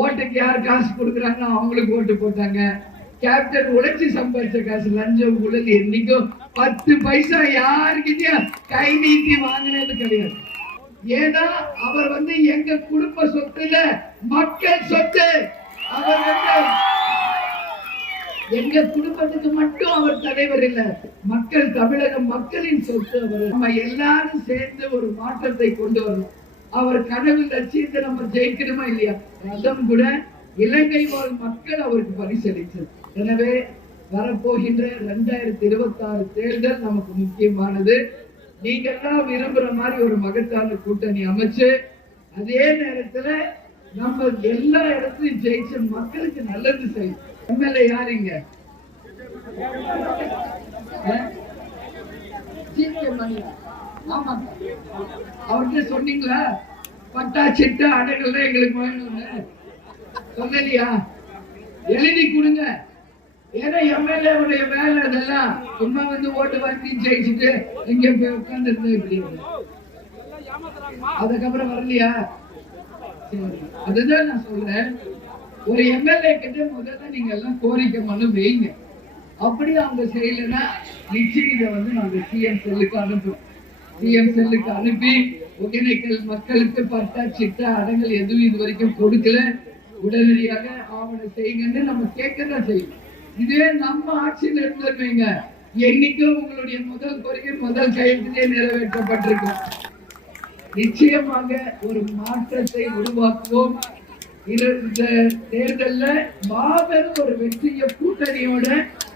ஓட்டுக்கு யார் காசு கொடுக்குறாங்க அவங்களுக்கு ஓட்டு போட்டாங்க. கேப்டன் உழைச்சி சம்பாதிச்ச காசு லஞ்சம் ஊழல் என்னைக்கும் 10 பைசா யாருக்கிட்டயும் கை நீட்டி வாங்கினது கிடையாது. ஏன்னா அவர் எங்க குடும்ப சொத்துல மக்கள் சொத்து. அவர் எங்க குடும்பத்துக்கு மட்டும் அவர் தலைவர் இல்ல, மக்கள், தமிழக மக்களின் சொத்து அவர். நம்ம எல்லாரும் சேர்ந்து ஒரு மாற்றத்தை கொண்டு வரணும். அவர் கனவு லட்சியத்தை நம்ம ஜெயிக்கணுமா இல்லையா? ரதம் கூட இலங்கை வாழ் மக்கள் அவருக்கு பரிசளித்தது. எனவே வரப்போகின்ற 2026 தேர்தல் நமக்கு முக்கியமானது. நீங்க எல்லாம் விரும்புற மாதிரி ஒரு மகத்தான கூட்டணி அமைச்சு, அதே நேரத்துல நம்ம எல்லா இடத்துலயும் ஜெயிச்ச மக்களுக்கு நல்லது செய்யும். எம்எல்ஏ யாருங்க? ஆமா, அவர்கிட்ட சொன்னீங்களா? பட்டா சிட்டா அடைகள் எங்களுக்கு வேணும்னு சொல்லலையா? எழுதி கொடுங்க. ஏன்னா எம்எல்ஏ உடைய வேலை அதெல்லாம். சும்மா ஓட்டு வாங்கி ஜெயிச்சுட்டு எங்க போய் உட்கார்ந்து இருந்தா இப்படி அதுக்கப்புறம் வரலையா? அதுதான் நான் சொல்றேன். ஒரு எம்எல்ஏ கிட்ட முதல்ல நீங்க எல்லாம் கோரிக்கை மனு வைங்க. அப்படி அவங்க செய்யலைன்னா நிச்சயம் இதை நாங்க சிஎம் செல்லுக்கு அனுப்புவோம். சிஎம் செல்லுக்கு அனுப்பி ஒகேனக்கல் மக்களுக்கு பட்டா சிட்டா அடங்கல் எதுவும் இது வரைக்கும் கொடுக்கல, உடனடியாக ஆவணம் செய்யுங்கன்னு நம்ம கேட்கதான் செய்யும். இதே நம்ம ஆட்சியில் இருந்துருவீங்க, என்னைக்கும் உங்களுடைய முதல் கோரிக்கை முதல் கையெழுத்திலே நிறைவேற்றப்பட்டிருக்கும். நிச்சயமாக ஒரு மாற்றத்தை உருவாக்குவோம். இந்த தேர்தலில் மாபெரும் ஒரு வெற்றிய கூட்டணியோட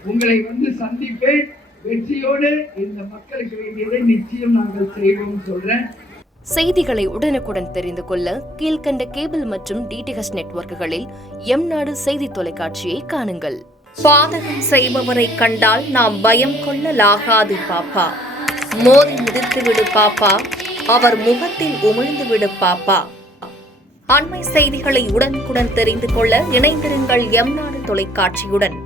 உங்களை சந்திப்பேன். வெற்றியோடு இந்த மக்களுக்கு வேண்டியதை நிச்சயம் நாங்கள் செய்வோம் சொல்றேன். செய்திகளை உடனுக்குடன் தெரிந்து கொள்ள கீழ்கண்ட கேபிள் மற்றும் டிடிஎச் நெட்வொர்க்குகளில் எம்நாடு செய்தி தொலைக்காட்சியை காணுங்கள். பாதகம் செய்பவரை கண்டால் நாம் பயம் கொள்ளலாகாது பாப்பா. மோதி மிதித்துவிடு பாப்பா, அவர் முகத்தில் உமிழ்ந்துவிடு பாப்பா. அண்மை செய்திகளை உடனுக்குடன் தெரிந்து கொள்ள இணைந்திருங்கள் எம்நாடு தொலைக்காட்சியுடன்.